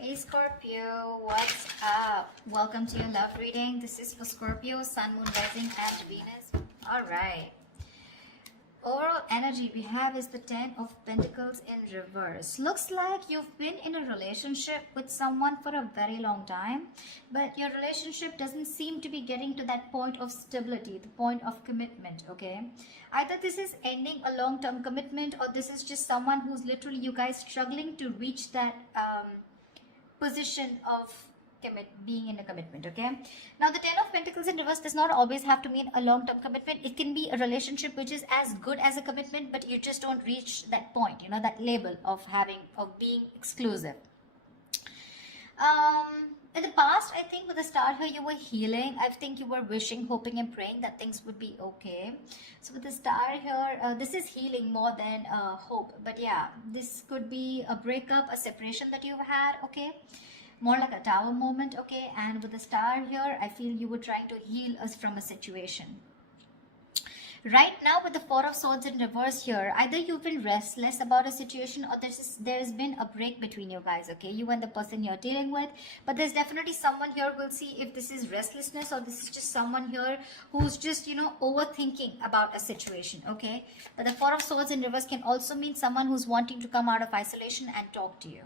Hey Scorpio, what's up? Welcome to your love reading. This is for Scorpio, Sun, Moon, Rising, and Venus. Alright. Overall energy we have is the Ten of Pentacles in reverse. Looks like you've been in a relationship with someone for a very long time, but your relationship doesn't seem to be getting to that point of stability, the point of commitment, okay? Either this is ending a long-term commitment, or this is just someone who's literally, you guys struggling to reach that position of being in a commitment. Okay, now the Ten of Pentacles in reverse does not always have to mean a long-term commitment. It can be a relationship which is as good as a commitment, but you just don't reach that point, you know, that label of being exclusive. In the past, I think with the star here, you were healing. I think you were wishing, hoping, and praying that things would be okay. So with the star here, this is healing more than hope. But yeah, this could be a breakup, a separation that you've had, okay? More like a tower moment, okay? And with the star here, I feel you were trying to heal us from a situation. Right now, with the Four of Swords in reverse here, either you've been restless about a situation, or there's been a break between you guys, okay? You and the person you're dealing with. But there's definitely someone here. We'll see if this is restlessness or this is just someone here who's just, you know, overthinking about a situation, okay? But the Four of Swords in reverse can also mean someone who's wanting to come out of isolation and talk to you.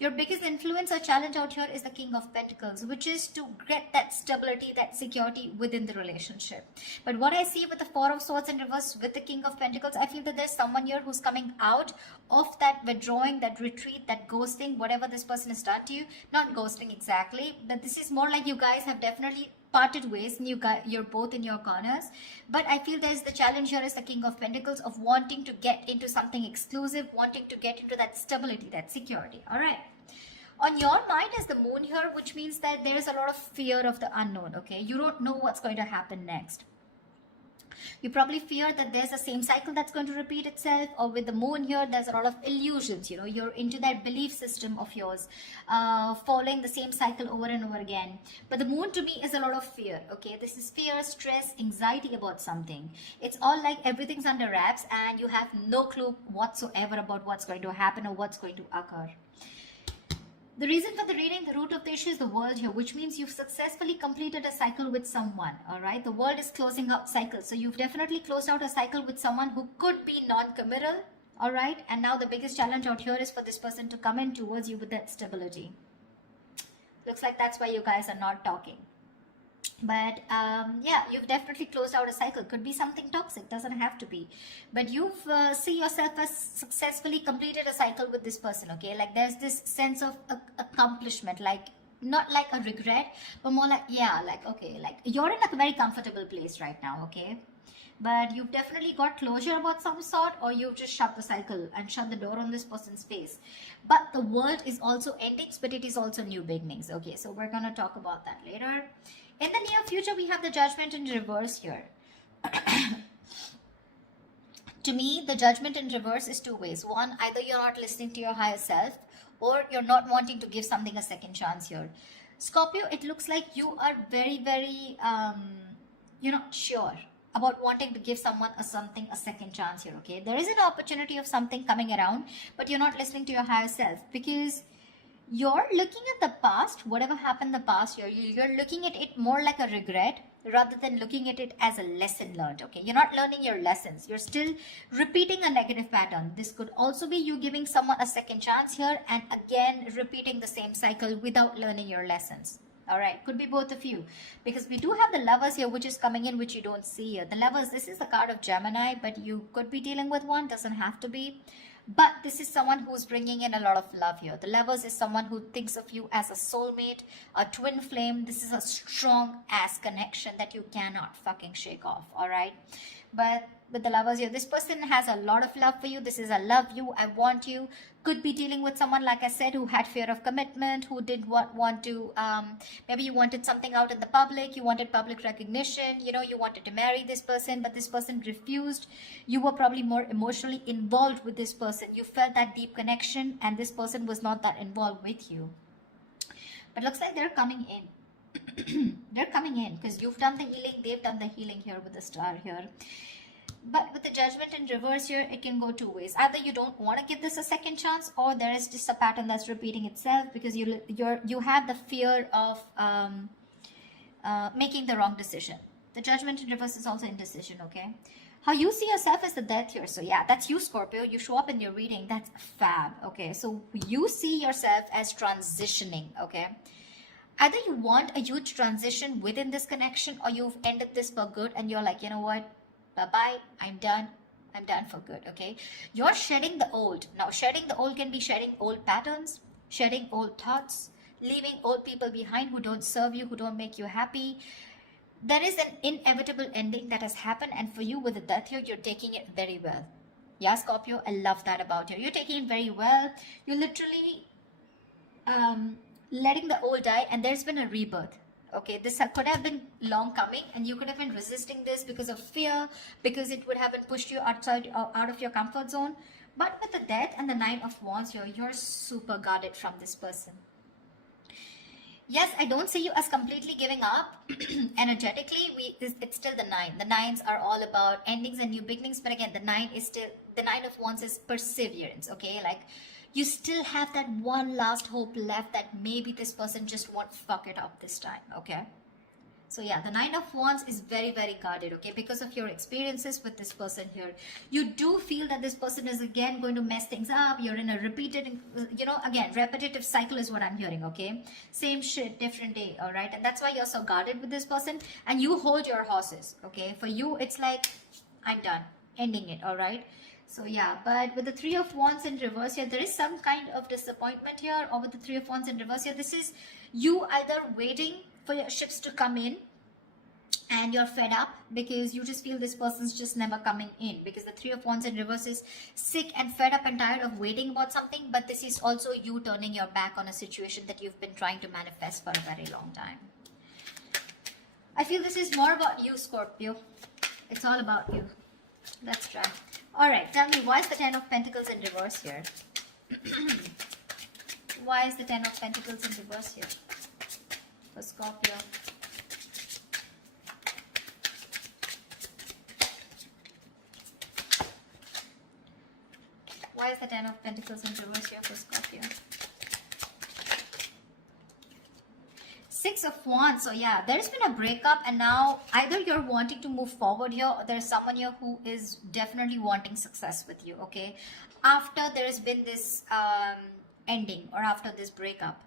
Your biggest influence or challenge out here is the King of Pentacles, which is to get that stability, that security within the relationship. But what I see with the Four of Swords in reverse with the King of Pentacles, I feel that there's someone here who's coming out of that withdrawing, that retreat, that ghosting, whatever this person has done to you. Not ghosting exactly, but this is more like you guys have definitely parted ways and you're both in your corners. But I feel there's the challenge here is the King of Pentacles of wanting to get into something exclusive, wanting to get into that stability, that security. All right, on your mind is the Moon here, which means that there is a lot of fear of the unknown. Okay, you don't know what's going to happen next. You probably fear that there's the same cycle that's going to repeat itself, or with the Moon here, there's a lot of illusions. You know, you're into that belief system of yours, following the same cycle over and over again. But the Moon to me is a lot of fear. Okay, this is fear, stress, anxiety about something. It's all like everything's under wraps and you have no clue whatsoever about what's going to happen or what's going to occur. The reason for the reading, the root of the issue is the World here, which means you've successfully completed a cycle with someone, all right? The World is closing out cycles. So you've definitely closed out a cycle with someone who could be non-committal, all right? And now the biggest challenge out here is for this person to come in towards you with that stability. Looks like that's why you guys are not talking. But yeah, you've definitely closed out a cycle. Could be something toxic, doesn't have to be. But you've see yourself as successfully completed a cycle with this person, okay? Like there's this sense of accomplishment, like not like a regret, but more like, yeah, like, okay, like you're in a very comfortable place right now, okay? But you've definitely got closure about some sort, or you've just shut the cycle and shut the door on this person's face. But the world is also endings, but it is also new beginnings, okay? So we're going to talk about that later. In the near future, we have the Judgment in reverse here. To me, the Judgment in reverse is two ways. One, either you're not listening to your higher self, or you're not wanting to give something a second chance here. Scorpio, it looks like you are very, very, you're not sure about wanting to give someone a second chance here, okay? There is an opportunity of something coming around, but you're not listening to your higher self because you're looking at the past, whatever happened in the past year, you're looking at it more like a regret rather than looking at it as a lesson learned, okay? You're not learning your lessons. You're still repeating a negative pattern. This could also be you giving someone a second chance here and again repeating the same cycle without learning your lessons. All right, could be both of you, because we do have the Lovers here, which is coming in, which you don't see here. The Lovers, this is the card of Gemini, but you could be dealing with one, doesn't have to be. But this is someone who's bringing in a lot of love here. The Lovers is someone who thinks of you as a soulmate, a twin flame. This is a strong ass connection that you cannot fucking shake off, all right? But with the Lovers here, this person has a lot of love for you. This is a love you, I want you. Could be dealing with someone, like I said, who had fear of commitment, who did want to, maybe you wanted something out in the public, you wanted public recognition, you know, you wanted to marry this person, but this person refused. You were probably more emotionally involved with this person. You felt that deep connection and this person was not that involved with you. But looks like they're coming in. They're coming in because you've done the healing, they've done the healing here with the star here. But with the Judgment in reverse here, it can go two ways. Either you don't want to give this a second chance, or there is just a pattern that's repeating itself because you have the fear of making the wrong decision. The Judgment in reverse is also indecision, okay? How you see yourself is the Death here. So yeah, that's you, Scorpio. You show up in your reading. That's fab, okay? So you see yourself as transitioning, okay? Either you want a huge transition within this connection, or you've ended this for good and you're like, you know what? Bye-bye, I'm done for good, okay? You're shedding the old. Now, shedding the old can be shedding old patterns, shedding old thoughts, leaving old people behind who don't serve you, who don't make you happy. There is an inevitable ending that has happened, and for you with the Death here, you're taking it very well. Yeah, Scorpio, I love that about you. You're taking it very well. You're literally letting the old die, and there's been a rebirth. Okay, this could have been long coming, and you could have been resisting this because of fear, because it would have been pushed you out of your comfort zone. But with the Death and the Nine of Wands here, you're super guarded from this person. Yes, I don't see you as completely giving up. Energetically, it's still the 9. The 9s are all about endings and new beginnings, but again, the 9 of Wands is perseverance. Okay, like you still have that one last hope left that maybe this person just won't fuck it up this time, okay? So yeah, the 9 of Wands is very, very guarded, okay? Because of your experiences with this person here. You do feel that this person is again going to mess things up. You're in a repeated, again, repetitive cycle is what I'm hearing, okay? Same shit, different day, all right? And that's why you're so guarded with this person. And you hold your horses, okay? For you, it's like, I'm done, ending it, all right? So yeah, but with the 3 of Wands in reverse here, there is some kind of disappointment here. Or with the 3 of Wands in reverse here, this is you either waiting for your ships to come in and you're fed up because you just feel this person's just never coming in, because the 3 of Wands in reverse is sick and fed up and tired of waiting about something. But this is also you turning your back on a situation that you've been trying to manifest for a very long time. I feel this is more about you, Scorpio. It's all about you. Let's try. All right, tell me, why is the 10 of Pentacles in reverse here? Why is the 10 of Pentacles in reverse here for Scorpio? Why is the 10 of Pentacles in reverse here for Scorpio? 6 of Wands. So yeah, there's been a breakup, and now either you're wanting to move forward here, or there's someone here who is definitely wanting success with you, okay? After there has been this ending, or after this breakup.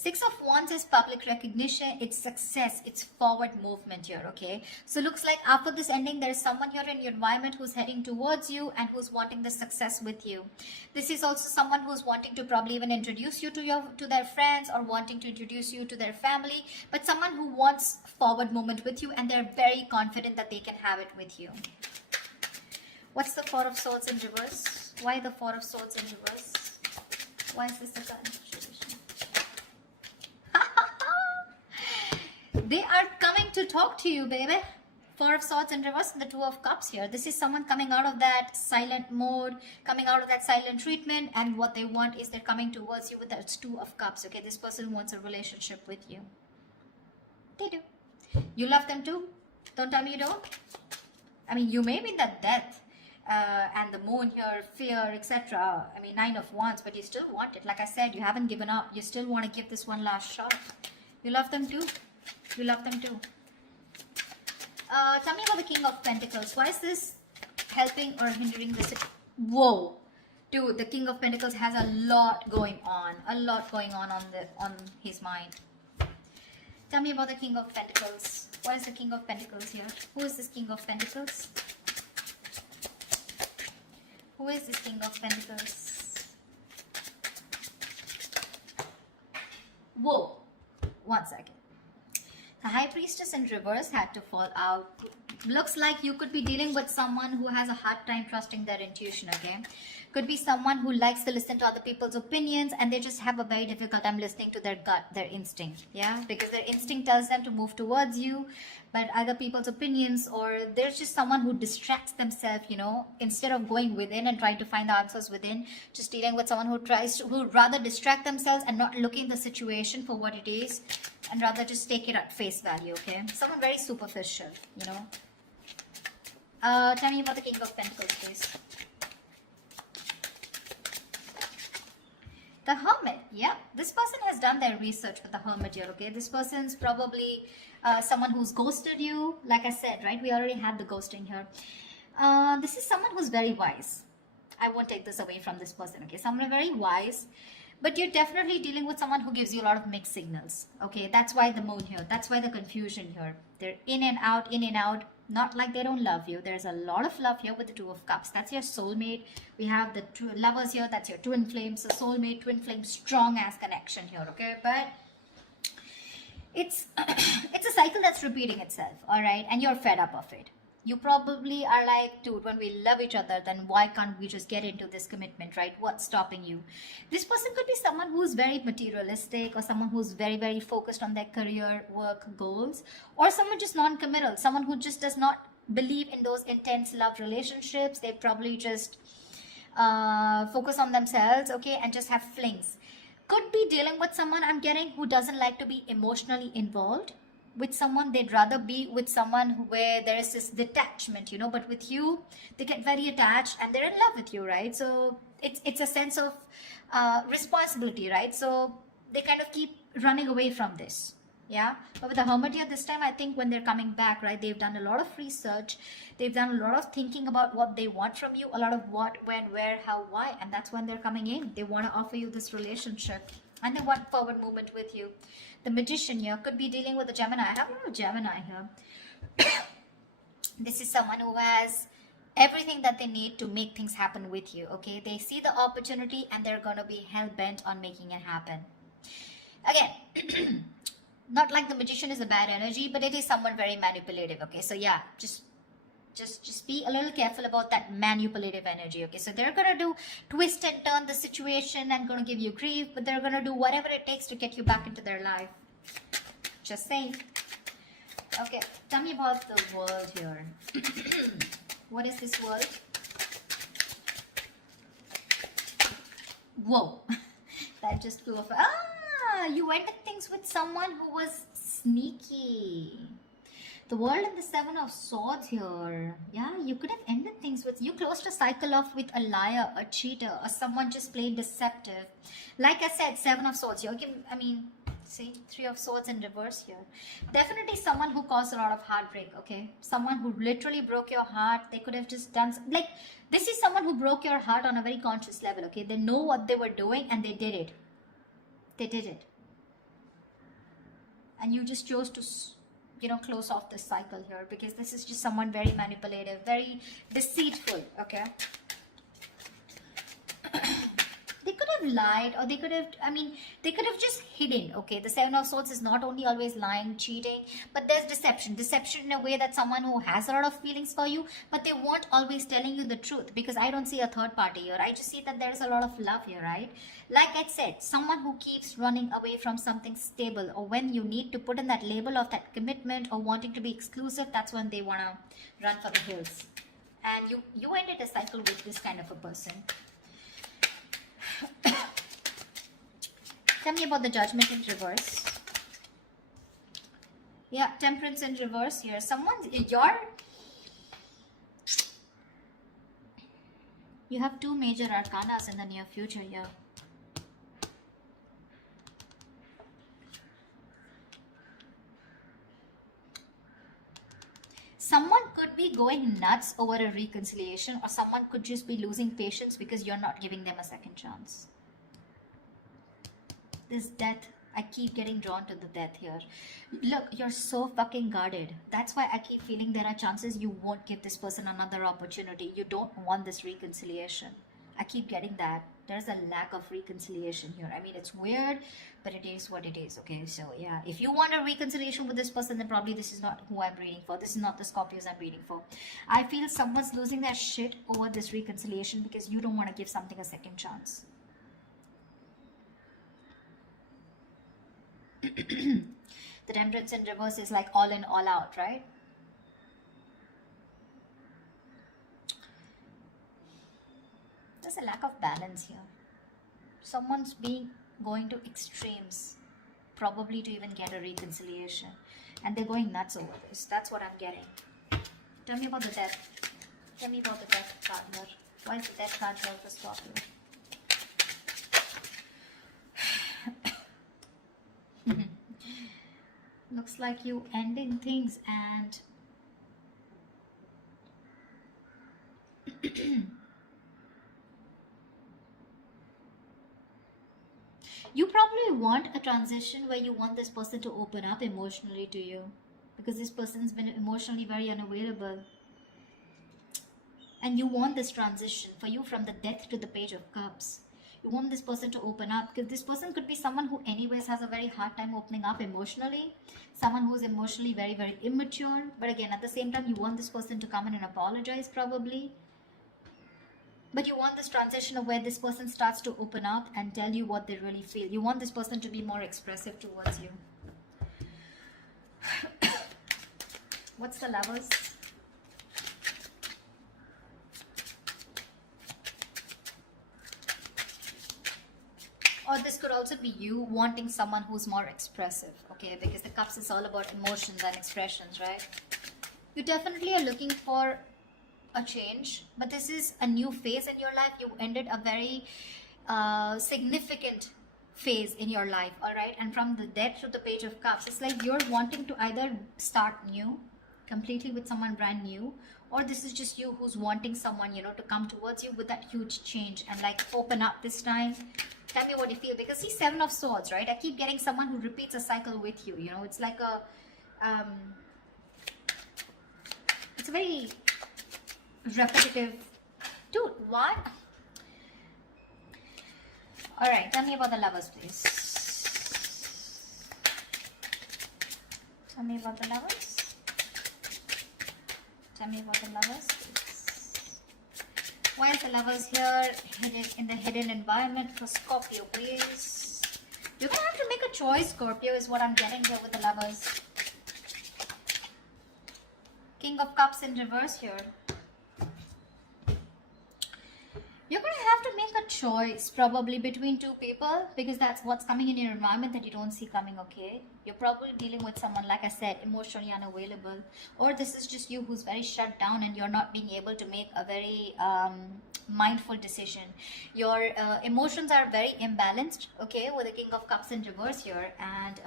6 of Wands is public recognition, it's success, it's forward movement here, okay? So looks like after this ending, there's someone here in your environment who's heading towards you and who's wanting the success with you. This is also someone who's wanting to probably even introduce you to their friends, or wanting to introduce you to their family, but someone who wants forward movement with you, and they're very confident that they can have it with you. What's the 4 of Swords in reverse? Why the 4 of Swords in reverse? Why is this the current situation? They are coming to talk to you, baby. 4 of Swords in reverse and the 2 of Cups here. This is someone coming out of that silent mode, coming out of that silent treatment, and what they want is they're coming towards you with that 2 of Cups, okay? This person wants a relationship with you. They do. You love them too. Don't tell me you don't. I mean, you may be in that death and the moon here, fear, etc. I mean, 9 of Wands, but you still want it. Like I said, you haven't given up. You still want to give this one last shot. You love them too. You love them too. Tell me about the King of Pentacles. Why is this helping or hindering this? Whoa. Dude, the King of Pentacles has a lot going on. A lot going on his mind. Tell me about the King of Pentacles. What is the King of Pentacles here? Who is this King of Pentacles? Who is this King of Pentacles? Whoa. 1 second. The High Priestess in reverse had to fall out. Looks like you could be dealing with someone who has a hard time trusting their intuition, okay? Could be someone who likes to listen to other people's opinions, and they just have a very difficult time listening to their gut, their instinct, yeah? Because their instinct tells them to move towards you, but other people's opinions, or there's just someone who distracts themselves, you know, instead of going within and trying to find the answers within, just dealing with someone who rather distract themselves and not looking at the situation for what it is, and rather just take it at face value. Okay, someone very superficial, you know. Tell me about the King of Pentacles, please. The Hermit. Yeah, this person has done their research with the Hermit here. Okay, this person's probably someone who's ghosted you. Like I said, right, we already had the ghosting here. This is someone who's very wise. I won't take this away from this person. Okay, someone very wise, but you're definitely dealing with someone who gives you a lot of mixed signals. Okay, that's why the moon here, that's why the confusion here. They're in and out, in and out. Not like they don't love you. There's a lot of love here with the Two of Cups. That's your soulmate. We have the two lovers here. That's your twin flames. So soulmate, twin flame, strong ass connection here. Okay, but it's it's a cycle that's repeating itself. All right, and you're fed up of it. You probably are like, dude, when we love each other, then why can't we just get into this commitment, right? What's stopping you? This person could be someone who's very materialistic, or someone who's very, very focused on their career, work, goals, or someone just non-committal, someone who just does not believe in those intense love relationships. They probably just focus on themselves, okay, and just have flings. Could be dealing with someone, I'm getting, who doesn't like to be emotionally involved with someone. They'd rather be with someone where there is this detachment, you know, but with you they get very attached and they're in love with you, right? So it's a sense of responsibility, right? So they kind of keep running away from this. Yeah, but with the Hermit here this time, I think when they're coming back, right, they've done a lot of research, they've done a lot of thinking about what they want from you, a lot of what, when, where, how, why, and that's when they're coming in. They want to offer you this relationship and they want forward movement with you. The Magician here could be dealing with a Gemini. I have a Gemini here. This is someone who has everything that they need to make things happen with you. Okay, they see the opportunity and they're going to be hell-bent on making it happen. Again, not like the Magician is a bad energy, but it is someone very manipulative. Okay, so yeah, just be a little careful about that manipulative energy. Okay, so they're gonna do twist and turn the situation and gonna give you grief, but they're gonna do whatever it takes to get you back into their life. Just saying. Okay, tell me about the world here. What is this world? Whoa, that just flew off. You ended things with someone who was sneaky. The World and the Seven of Swords here. Yeah, you could have ended things with, you closed a cycle off with a liar, a cheater, or someone just plain deceptive. Like I said, Seven of Swords. I mean, see, Three of Swords in reverse here. Definitely someone who caused a lot of heartbreak, okay? Someone who literally broke your heart. They could have just done, like, this is someone who broke your heart on a very conscious level, okay? They know what they were doing and they did it. They did it. And you just chose to, you know, close off this cycle here, because this is just someone very manipulative, very deceitful, okay? They could have lied, or they could have, they could have just hidden, okay? The Seven of Swords is not only always lying, cheating, but there's deception. Deception in a way that someone who has a lot of feelings for you, but they weren't always telling you the truth, because I don't see a third party here. I just see that there's a lot of love here, right? Like I said, someone who keeps running away from something stable, or when you need to put in that label of that commitment or wanting to be exclusive, that's when they want to run for the hills. And you ended a cycle with this kind of a person. Tell me about the Judgment in reverse. Yeah, Temperance in reverse here. You have two major arcanas in the near future here. Someone could be going nuts over a reconciliation, or someone could just be losing patience because you're not giving them a second chance. This death, I keep getting drawn to the death here. Look, you're so fucking guarded. That's why I keep feeling there are chances you won't give this person another opportunity. You don't want this reconciliation. I keep getting that. There's a lack of reconciliation here. I mean, it's weird, but it is what it is, okay? So, yeah, if you want a reconciliation with this person, then probably this is not who I'm reading for. This is not the Scorpios I'm reading for. I feel someone's losing their shit over this reconciliation because you don't want to give something a second chance. The Temperance in reverse is like all in, all out, right? There's a lack of balance here. Someone's going to extremes, probably to even get a reconciliation. And they're going nuts over this. That's what I'm getting. Tell me about the death. Tell me about the death card here. Why is the death card here for Scorpio? Looks like you ending things and you probably want a transition where you want this person to open up emotionally to you, because this person's been emotionally very unavailable. And you want this transition for you from the Death to the Page of Cups. You want this person to open up, because this person could be someone who anyways has a very hard time opening up emotionally. Someone who is emotionally very, very immature. But again, at the same time, you want this person to come in and apologize probably. But you want this transition of where this person starts to open up and tell you what they really feel. You want this person to be more expressive towards you. What's the Lovers? Or this could also be you wanting someone who's more expressive, okay? Because the Cups is all about emotions and expressions, right? You definitely are looking for a change, but this is a new phase in your life. You ended a very significant phase in your life, all right? And from the Death to the Page of Cups, it's like you're wanting to either start new, completely with someone brand new, or this is just you who's wanting someone, you know, to come towards you with that huge change and like open up this time. Tell me what you feel, because see, Seven of Swords, right? I keep getting someone who repeats a cycle with you, you know. It's like a it's very repetitive. Dude, what? All right, tell me about the Lovers, please. Tell me about the Lovers. Tell me about the Lovers, please. Why is the Lovers here hidden in the hidden environment for Scorpio, please? You're gonna have to make a choice, Scorpio, is what I'm getting here with the Lovers. King of Cups in reverse here. You're going to have to make a choice probably between two people, because that's what's coming in your environment that you don't see coming, okay? You're probably dealing with someone, like I said, emotionally unavailable. Or this is just you who's very shut down and you're not being able to make a very mindful decision. Your emotions are very imbalanced, okay, with the King of Cups in reverse here. And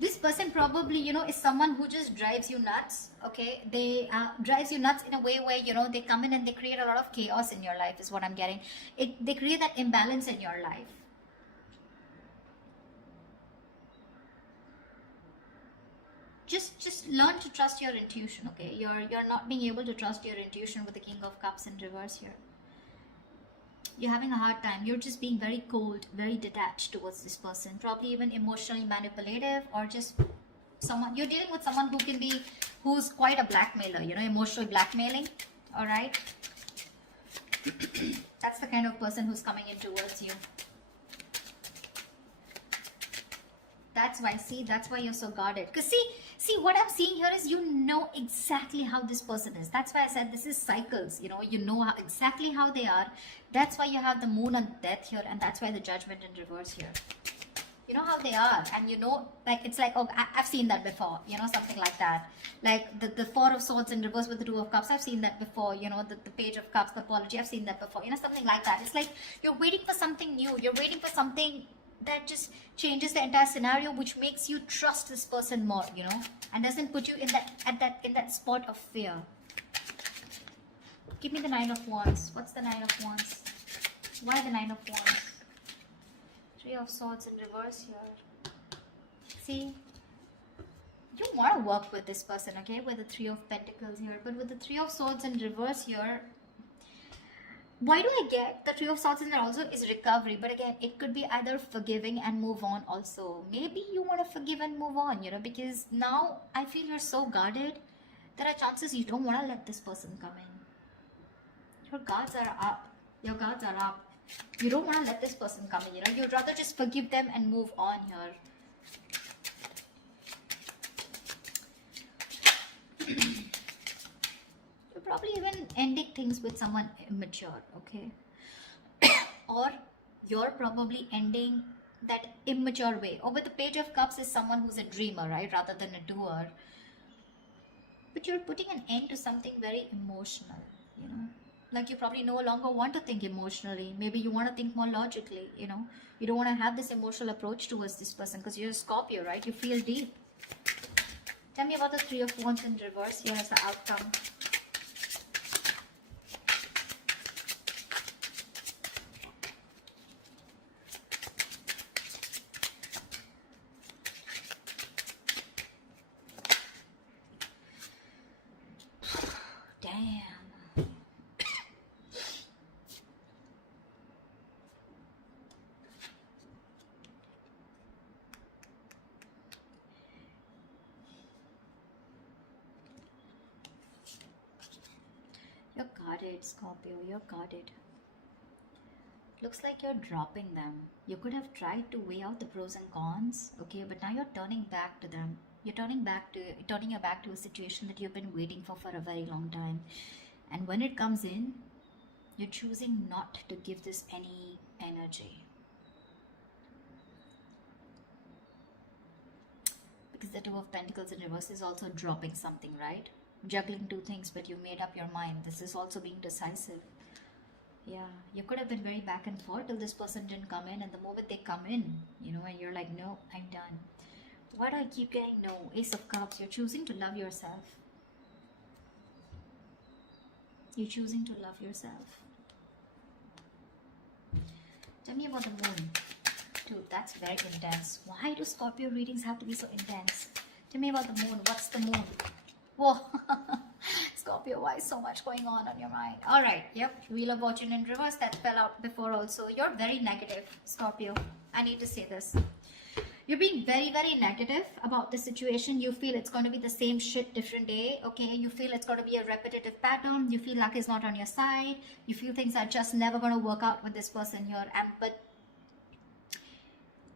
this person probably, you know, is someone who just drives you nuts, okay? They drives you nuts in a way where, you know, they come in and they create a lot of chaos in your life is what I'm getting. They create that imbalance in your life. Just learn to trust your intuition, okay? You're not being able to trust your intuition with the King of Cups in reverse here. You're having a hard time. You're just being very cold, very detached towards this person. Probably even emotionally manipulative, or just someone, you're dealing with someone who's quite a blackmailer, you know, emotionally blackmailing, all right? That's the kind of person who's coming in towards you. That's why, see, that's why you're so guarded. Because see, what I'm seeing here is you know exactly how this person is. That's why I said this is cycles, you know exactly how they are. That's why you have the Moon and Death here, and that's why the Judgment in reverse here. You know how they are, and you know, like, it's like, oh, I've seen that before, you know, something like that. Like the Four of Swords in reverse with the Two of Cups, I've seen that before, you know, the Page of Cups, the apology, I've seen that before, you know, something like that. It's like you're waiting for something new, you're waiting for something that just changes the entire scenario, which makes you trust this person more, you know, and doesn't put you in that spot of fear. Give me the Nine of Wands. What's the Nine of Wands? Why the Nine of Wands? Three of Swords in reverse here. See, you want to work with this person, okay, with the Three of Pentacles here, but with the Three of Swords in reverse here, why do I get the Three of Swords in there also is recovery? But again, it could be either forgiving and move on also. Maybe you want to forgive and move on, you know, because now I feel you're so guarded. There are chances you don't want to let this person come in. Your guards are up. Your guards are up. You don't want to let this person come in, you know. You'd rather just forgive them and move on here. You're probably even ending things with someone immature, okay? Or you're probably ending that immature way. Or with the Page of Cups is someone who's a dreamer, right? Rather than a doer. But you're putting an end to something very emotional, you know? Like you probably no longer want to think emotionally. Maybe you want to think more logically, you know? You don't want to have this emotional approach towards this person because you're a Scorpio, right? You feel deep. Tell me about the Three of Wands in reverse here as the outcome. Damn. You're guarded, Scorpio. You're guarded. Looks like you're dropping them. You could have tried to weigh out the pros and cons, okay, but now you're turning back to them. You're turning your back to a situation that you've been waiting for a very long time. And when it comes in, you're choosing not to give this any energy. Because the Two of Pentacles in reverse is also dropping something, right? Juggling two things, but you made up your mind. This is also being decisive. Yeah, you could have been very back and forth till this person didn't come in, and the moment they come in, you know, and you're like, no, I'm done. Why do I keep getting no? Ace of Cups. You're choosing to love yourself. You're choosing to love yourself. Tell me about the moon. Dude, that's very intense. Why do Scorpio readings have to be so intense? Tell me about the moon. What's the moon? Whoa. Scorpio, why is so much going on your mind? Alright, yep. Wheel of Fortune in reverse. That fell out before also. You're very negative, Scorpio. I need to say this. You're being very, very negative about the situation. You feel it's going to be the same shit different day, okay? You feel it's going to be a repetitive pattern. You feel luck is not on your side. You feel things are just never going to work out with this person here. But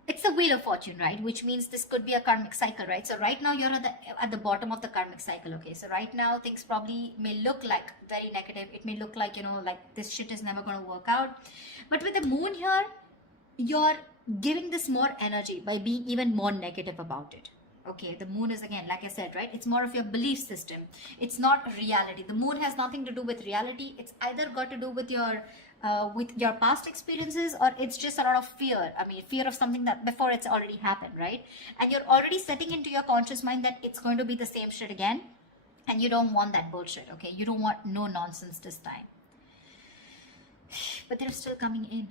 it's a Wheel of Fortune, right? Which means this could be a karmic cycle, right? So right now you're at the bottom of the karmic cycle, okay? So right now things probably may look like very negative. It may look like, you know, like this shit is never going to work out. But with the moon here, you're giving this more energy by being even more negative about it. Okay, the moon is, again, like I said, right? It's more of your belief system. It's not reality. The moon has nothing to do with reality. It's either got to do with your past experiences, or it's just a lot of fear. I mean, fear of something that before it's already happened, right? And you're already setting into your conscious mind that it's going to be the same shit again. And you don't want that bullshit, okay? You don't want no nonsense this time. But they're still coming in.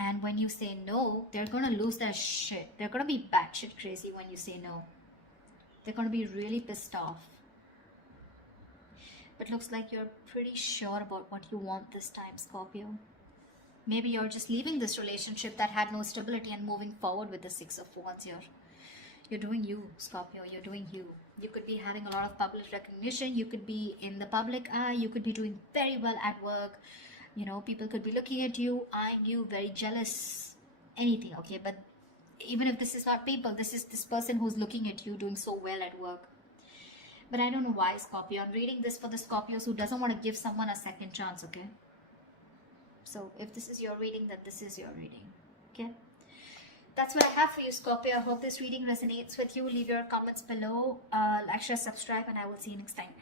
And when you say no, they're going to lose their shit. They're going to be batshit crazy when you say no. They're going to be really pissed off. But looks like you're pretty sure about what you want this time, Scorpio. Maybe you're just leaving this relationship that had no stability and moving forward with the Six of Wands here. You're doing you, Scorpio. You're doing you. You could be having a lot of public recognition. You could be in the public eye. You could be doing very well at work. You know, people could be looking at you, eyeing you, very jealous, anything, okay? But even if this is not people, this is this person who's looking at you doing so well at work. But I don't know why, Scorpio. I'm reading this for the Scorpios who doesn't want to give someone a second chance, okay? So if this is your reading, then this is your reading, okay? That's what I have for you, Scorpio. I hope this reading resonates with you. Leave your comments below, like, share, subscribe, and I will see you next time.